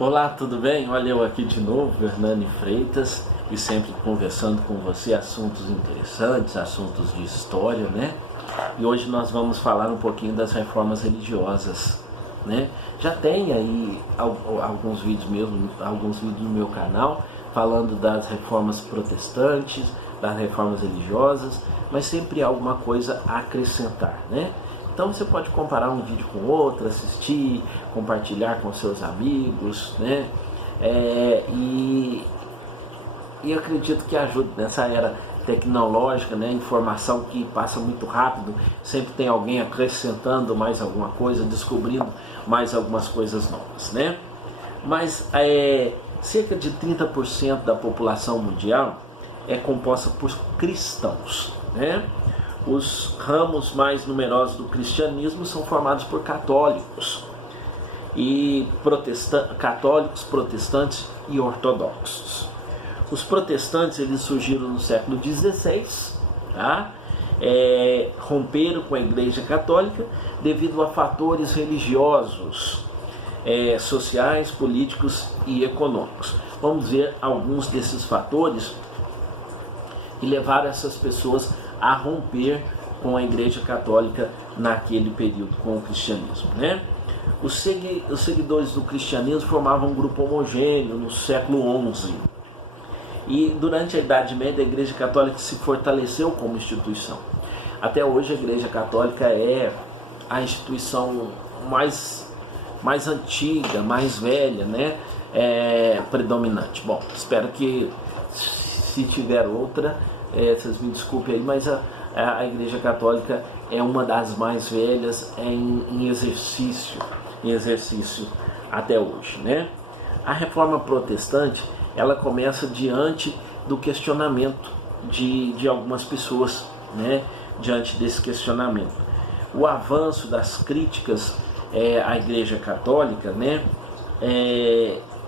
Olá, tudo bem? Olha eu aqui de novo, Hernani Freitas, e sempre conversando com você assuntos interessantes, assuntos de história, né? E hoje nós vamos falar um pouquinho das reformas religiosas, né? Já tem aí alguns vídeos no meu canal falando das reformas protestantes, das reformas religiosas, mas sempre há alguma coisa a acrescentar, né? Então você pode comparar um vídeo com outro, assistir, compartilhar com seus amigos, né? E eu acredito que ajude nessa era tecnológica, né? Informação que passa muito rápido, sempre tem alguém acrescentando mais alguma coisa, descobrindo mais algumas coisas novas, né? Mas cerca de 30% da população mundial é composta por cristãos, né? Os ramos mais numerosos do cristianismo são formados por católicos, católicos, protestantes e ortodoxos. Os protestantes eles surgiram no século XVI, tá? Romperam com a Igreja Católica devido a fatores religiosos, sociais, políticos e econômicos. Vamos ver alguns desses fatores que levaram essas pessoas a romper com a Igreja Católica naquele período, com o cristianismo, né? Os seguidores do cristianismo formavam um grupo homogêneo no século XI. E durante a Idade Média a Igreja Católica se fortaleceu como instituição. Até hoje a Igreja Católica é a instituição mais antiga, mais velha, né? Predominante. Bom, espero que se tiver outra, vocês me desculpem aí, mas a Igreja Católica é uma das mais velhas em exercício até hoje, né? A Reforma Protestante ela começa diante do questionamento de algumas pessoas, né? Diante desse questionamento, o avanço das críticas à Igreja Católica, né?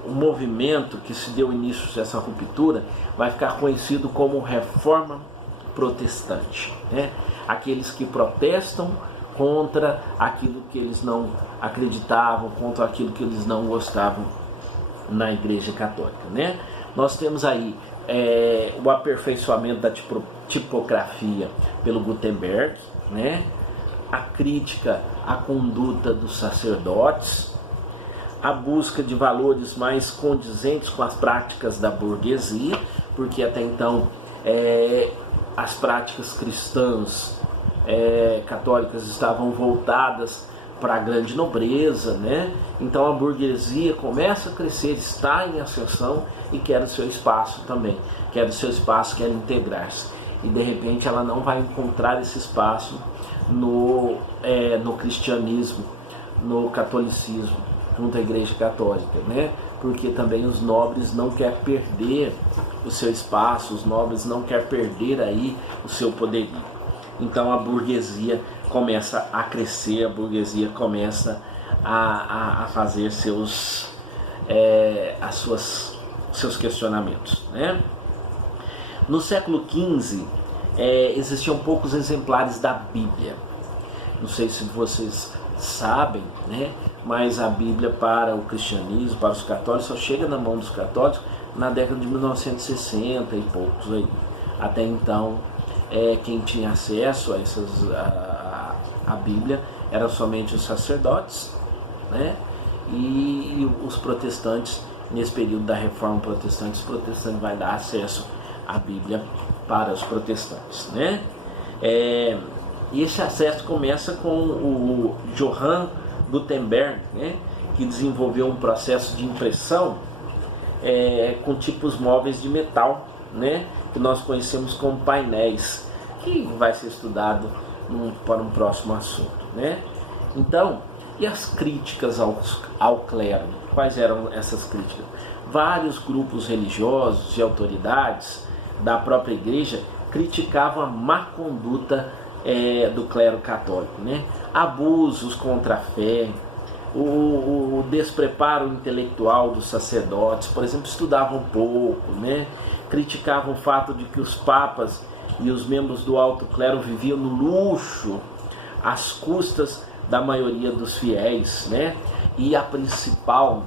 O movimento que se deu início a essa ruptura vai ficar conhecido como Reforma Protestante, né? Aqueles que protestam contra aquilo que eles não acreditavam, contra aquilo que eles não gostavam na Igreja Católica, né? Nós temos aí o aperfeiçoamento da tipografia pelo Gutenberg, né? A crítica à conduta dos sacerdotes, a busca de valores mais condizentes com as práticas da burguesia, porque até então as práticas cristãs católicas estavam voltadas para a grande nobreza, né? Então a burguesia começa a crescer, está em ascensão e quer o seu espaço também, quer integrar-se. E de repente ela não vai encontrar esse espaço no cristianismo, no catolicismo, junto à Igreja Católica, né? Porque também os nobres não querem perder o seu espaço, os nobres não querem perder aí o seu poderio. Então a burguesia começa a crescer, a burguesia começa a fazer seus questionamentos, né? No século XV existiam poucos exemplares da Bíblia. Não sei se vocês sabem, né? Mas a Bíblia para o cristianismo, para os católicos, só chega na mão dos católicos na década de 1960 e poucos aí. Até então, quem tinha acesso a Bíblia eram somente os sacerdotes, né? E os protestantes, nesse período da Reforma Protestante, os protestantes vão dar acesso à Bíblia para os protestantes, né? E esse acesso começa com o Johann Gutenberg, né? Que desenvolveu um processo de impressão com tipos móveis de metal, né? Que nós conhecemos como painéis, que vai ser estudado para um próximo assunto, né? Então, e as críticas ao clero? Quais eram essas críticas? Vários grupos religiosos e autoridades da própria igreja criticavam a má conduta do clero católico, né? Abusos contra a fé, o despreparo intelectual dos sacerdotes, por exemplo, estudavam pouco, né? Criticavam o fato de que os papas e os membros do alto clero viviam no luxo às custas da maioria dos fiéis, né? E a principal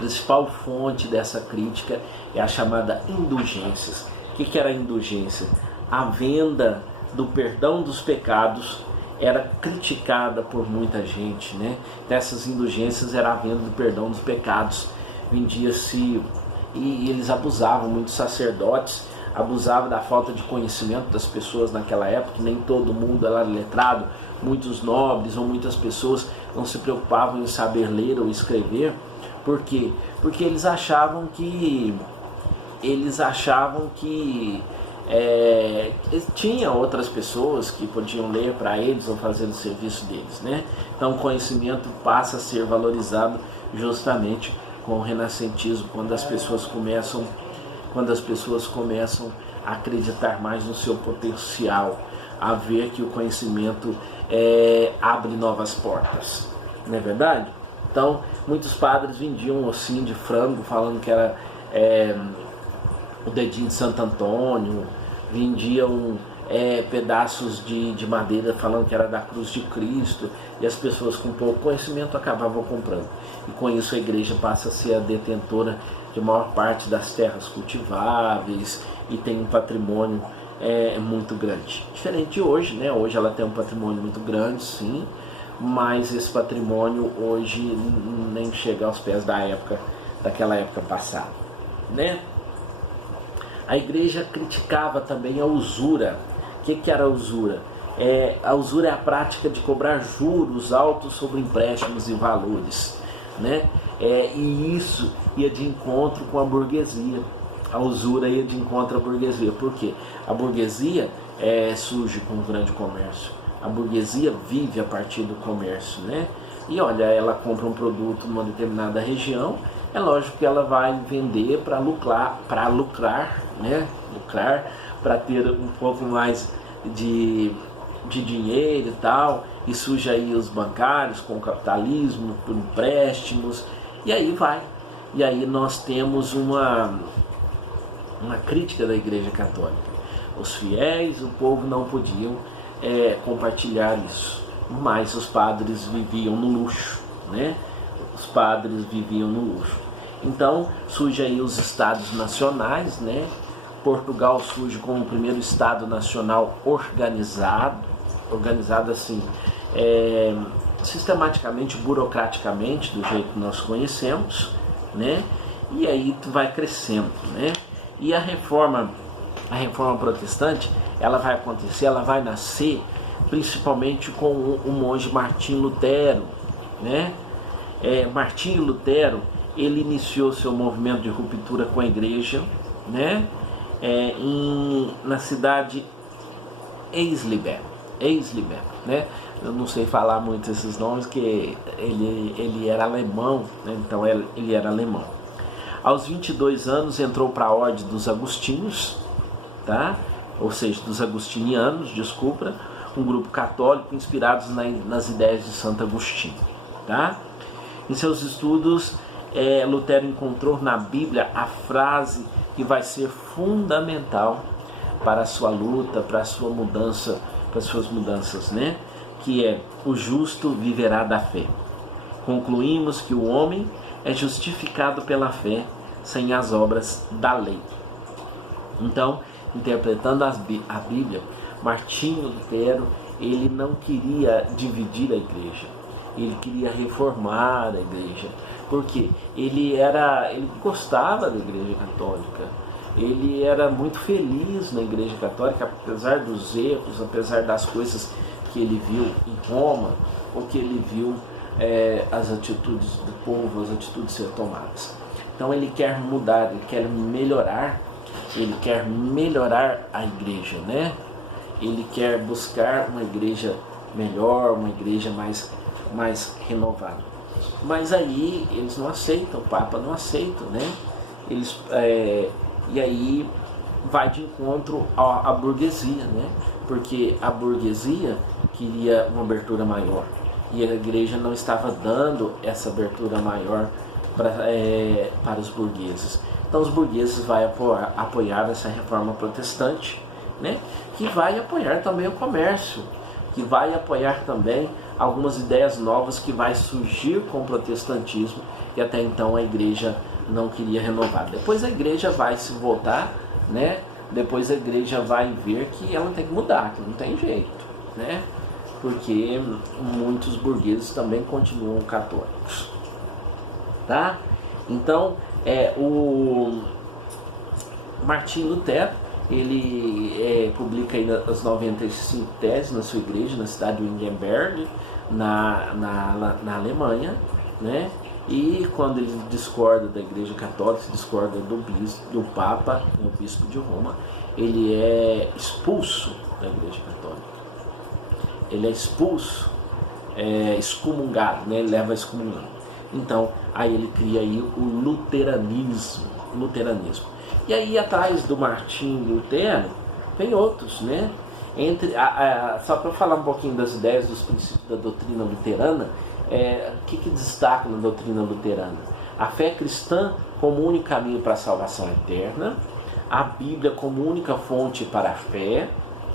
principal fonte dessa crítica é a chamada indulgências. O que era a indulgência? A venda do perdão dos pecados era criticada por muita gente, né? Dessas indulgências era a venda do perdão dos pecados. Vendia-se, e eles abusavam, muitos sacerdotes abusavam da falta de conhecimento das pessoas naquela época, nem todo mundo era letrado, muitos nobres ou muitas pessoas não se preocupavam em saber ler ou escrever. Por quê? Porque eles achavam que tinha outras pessoas que podiam ler para eles ou fazer o serviço deles, né? Então o conhecimento passa a ser valorizado justamente com o renascentismo, quando as pessoas começam a acreditar mais no seu potencial, a ver que o conhecimento abre novas portas, não é verdade? Então muitos padres vendiam um ossinho de frango falando que era o dedinho de Santo Antônio, vendiam pedaços de madeira falando que era da cruz de Cristo, e as pessoas com pouco conhecimento acabavam comprando, e com isso a igreja passa a ser a detentora de maior parte das terras cultiváveis e tem um patrimônio muito grande. Diferente de hoje, né? Hoje ela tem um patrimônio muito grande, sim, mas esse patrimônio hoje nem chega aos pés daquela época passada, né? A igreja criticava também a usura. O que era a usura? A usura é a prática de cobrar juros altos sobre empréstimos e valores, né? E isso ia de encontro com a burguesia. A usura ia de encontro à burguesia. Por quê? A burguesia surge com o grande comércio. A burguesia vive a partir do comércio, né? E olha, ela compra um produto numa determinada região, é lógico que ela vai vender para lucrar, né? Para ter um pouco mais de dinheiro e tal, e surge aí os bancários com o capitalismo, por empréstimos, e aí vai. E aí nós temos uma crítica da Igreja Católica. Os fiéis, o povo não podiam compartilhar isso, mas os padres viviam no luxo, né? Os padres viviam no luxo. Então surge aí os estados nacionais, né? Portugal surge como o primeiro estado nacional organizado assim, sistematicamente, burocraticamente, do jeito que nós conhecemos, né? E aí tu vai crescendo, né? E a reforma protestante, ela vai acontecer, ela vai nascer principalmente com o monge Martinho Lutero, né? Martinho Lutero, ele iniciou seu movimento de ruptura com a igreja, né? Na cidade Eisleben, né? Eu não sei falar muito esses nomes, que ele era alemão, né? Então ele era alemão. Aos 22 anos entrou para a ordem dos agostinhos, tá? Ou seja, dos agostinianos, desculpa, um grupo católico inspirados nas ideias de Santo Agostinho, tá? Em seus estudos, Lutero encontrou na Bíblia a frase que vai ser fundamental para a sua luta, para a sua mudança, para as suas mudanças, né? Que é: o justo viverá da fé. Concluímos que o homem é justificado pela fé, sem as obras da lei. Então, interpretando a Bíblia, Martinho Lutero, ele não queria dividir a igreja, ele queria reformar a igreja. Porque ele gostava da igreja católica, ele era muito feliz na igreja católica, apesar dos erros, apesar das coisas que ele viu em Roma, ou que ele viu as atitudes do povo, as atitudes ser tomadas. Então ele quer mudar, ele quer melhorar a igreja, né? Ele quer buscar uma igreja melhor, uma igreja mais renovada. Mas aí eles não aceitam, o Papa não aceita, né? E aí vai de encontro à burguesia, né? Porque a burguesia queria uma abertura maior e a igreja não estava dando essa abertura maior para os burgueses. Então os burgueses vão apoiar essa reforma protestante, né? Que vai apoiar também o comércio, que vai apoiar também algumas ideias novas que vai surgir com o protestantismo e até então a igreja não queria renovar. Depois a igreja vai se voltar, né? Depois a igreja vai ver que ela tem que mudar, que não tem jeito, né? Porque muitos burgueses também continuam católicos, tá? Então, o Martim Lutero, ele publica aí as 95 teses na sua igreja, na cidade de Wittenberg, na Alemanha, né? E quando ele discorda da igreja católica, discorda do Papa, o bispo de Roma, ele é expulso da igreja católica. Ele é expulso, excomungado, né? Ele leva a excomunhão. Então, aí ele cria aí o luteranismo. E aí atrás do Martim Lutero tem outros, né? Só para falar um pouquinho das ideias, dos princípios da doutrina luterana, o que destaca na doutrina luterana? A fé cristã como único caminho para a salvação eterna, a Bíblia como única fonte para a fé,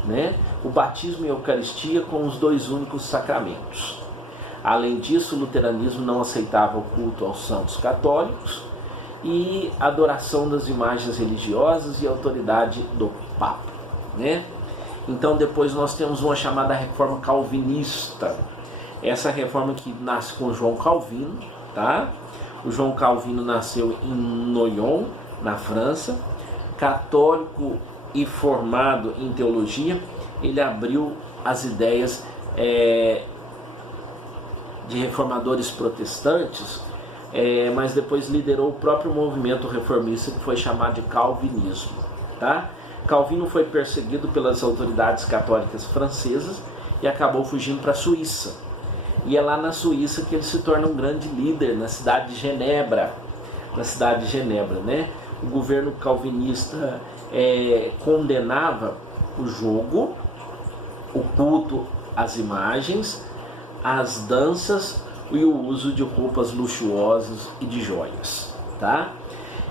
né? O batismo e a Eucaristia como os dois únicos sacramentos. Além disso, o luteranismo não aceitava o culto aos santos católicos e a adoração das imagens religiosas e a autoridade do Papa, né? Então depois nós temos uma chamada reforma calvinista. Essa reforma que nasce com João Calvino, tá? O João Calvino nasceu em Noyon, na França, católico e formado em teologia. Ele abriu as ideias de reformadores protestantes, mas depois liderou o próprio movimento reformista que foi chamado de calvinismo, tá? Calvino foi perseguido pelas autoridades católicas francesas e acabou fugindo para a Suíça. E é lá na Suíça que ele se torna um grande líder, na cidade de Genebra. Né? O governo calvinista condenava o jogo, o culto às imagens, as danças e o uso de roupas luxuosas e de joias, tá?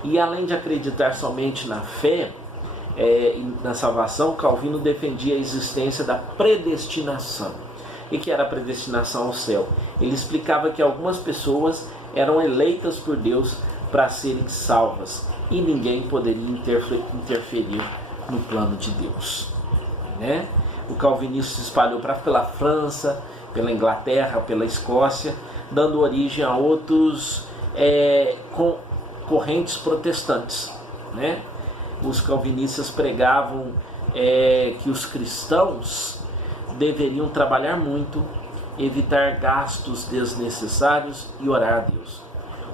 E além de acreditar somente na fé e na salvação, Calvino defendia a existência da predestinação. O que era a predestinação ao céu? Ele explicava que algumas pessoas eram eleitas por Deus para serem salvas e ninguém poderia interferir no plano de Deus, né? O calvinismo se espalhou pela França, pela Inglaterra, pela Escócia, dando origem a outros correntes protestantes, né? Os calvinistas pregavam que os cristãos deveriam trabalhar muito, evitar gastos desnecessários e orar a Deus.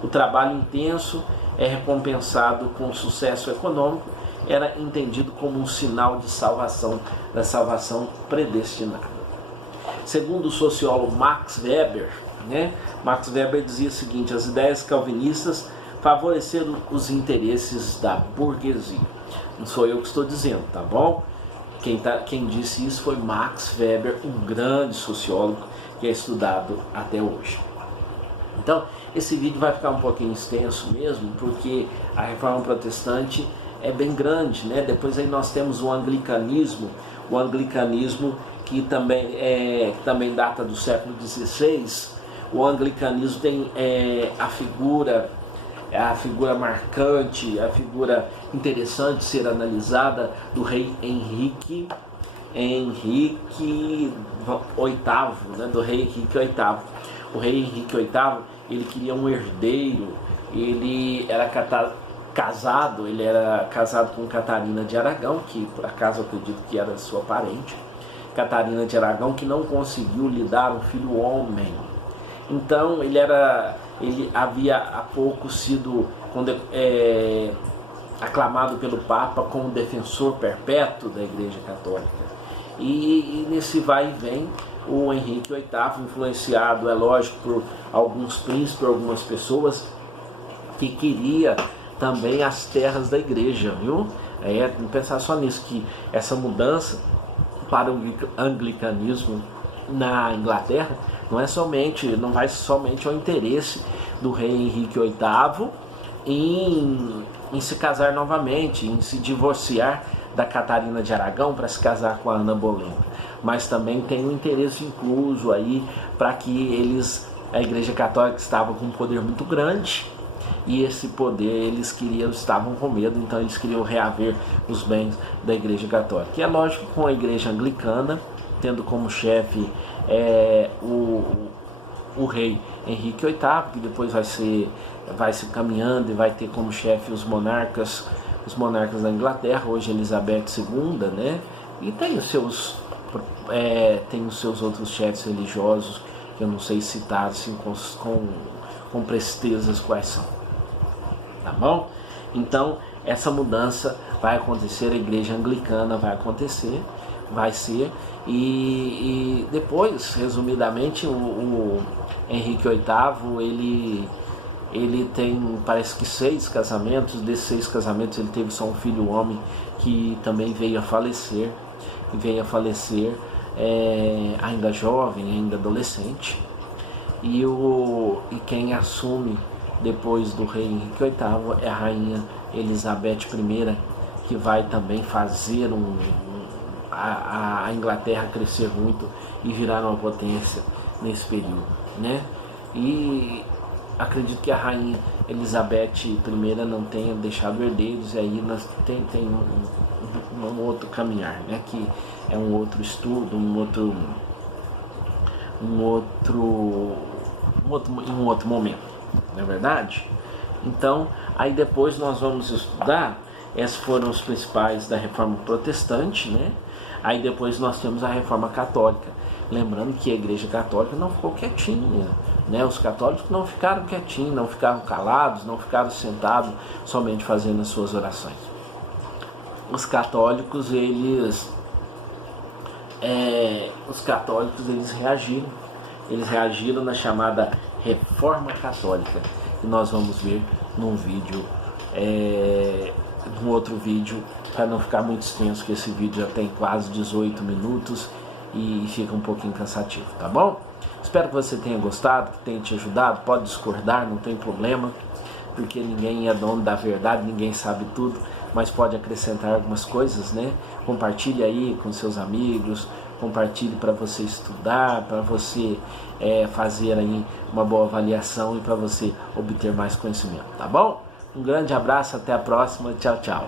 O trabalho intenso é recompensado com sucesso econômico, era entendido como um sinal de salvação, da salvação predestinada. Segundo o sociólogo Max Weber, né? Max Weber dizia o seguinte: as ideias calvinistas favoreceram os interesses da burguesia. Não sou eu que estou dizendo, tá bom? Quem disse isso foi Max Weber, um grande sociólogo que é estudado até hoje. Então, esse vídeo vai ficar um pouquinho extenso mesmo, porque a reforma protestante é bem grande, né? Depois aí nós temos o anglicanismo que também data do século XVI. O anglicanismo tem a figura marcante, a figura interessante de ser analisada do rei Henrique VIII, né? Do rei Henrique VIII. O rei Henrique VIII, ele queria um herdeiro, ele era casado com Catarina de Aragão, que por acaso eu acredito que era sua parente. Catarina de Aragão, que não conseguiu lhe dar um filho homem. Então ele havia há pouco sido aclamado pelo Papa como defensor perpétuo da Igreja Católica. E nesse vai e vem, o Henrique VIII, influenciado, é lógico, por alguns príncipes, por algumas pessoas, que queria também as terras da igreja, viu? Não pensar só nisso, que essa mudança para o anglicanismo na Inglaterra não vai somente ao interesse do rei Henrique VIII em se casar novamente, em se divorciar da Catarina de Aragão para se casar com a Ana Bolena, mas também tem um interesse incluso aí para que eles a Igreja Católica estava com um poder muito grande, e esse poder estavam com medo, então eles queriam reaver os bens da Igreja Católica. E é lógico, com a Igreja Anglicana tendo como chefe o rei Henrique VIII, que depois vai se caminhando e vai ter como chefe os monarcas da Inglaterra, hoje Elizabeth II, né? E tem os seus outros chefes religiosos, que eu não sei citar assim, com prestezas quais são. Tá bom? Então, essa mudança vai acontecer, a Igreja Anglicana vai ser, e depois, resumidamente, o Henrique VIII, ele tem, parece que 6 casamentos, desses 6 casamentos ele teve só um filho homem, que também veio a falecer, ainda jovem, ainda adolescente, e quem assume depois do rei Henrique VIII é a rainha Elizabeth I, que vai também fazer a Inglaterra crescer muito e virar uma potência nesse período, né? E acredito que a rainha Elizabeth I não tenha deixado herdeiros, e aí nós tem um outro caminhar, né? Que é um outro estudo, em um outro momento, não é verdade? Então, aí depois nós vamos estudar, esses foram os principais da Reforma Protestante, né? Aí depois nós temos a Reforma Católica. Lembrando que a Igreja Católica não ficou quietinha, né? Os católicos não ficaram quietinhos, não ficaram calados, não ficaram sentados somente fazendo as suas orações. Os católicos, eles reagiram na chamada Reforma Católica, que nós vamos ver num outro vídeo, para não ficar muito extenso, que esse vídeo já tem quase 18 minutos e fica um pouquinho cansativo, tá bom? Espero que você tenha gostado, que tenha te ajudado. Pode discordar, não tem problema, porque ninguém é dono da verdade, ninguém sabe tudo, mas pode acrescentar algumas coisas, né? Compartilhe aí com seus amigos, compartilhe para você estudar, para você fazer aí uma boa avaliação e para você obter mais conhecimento, tá bom? Um grande abraço, até a próxima, tchau, tchau.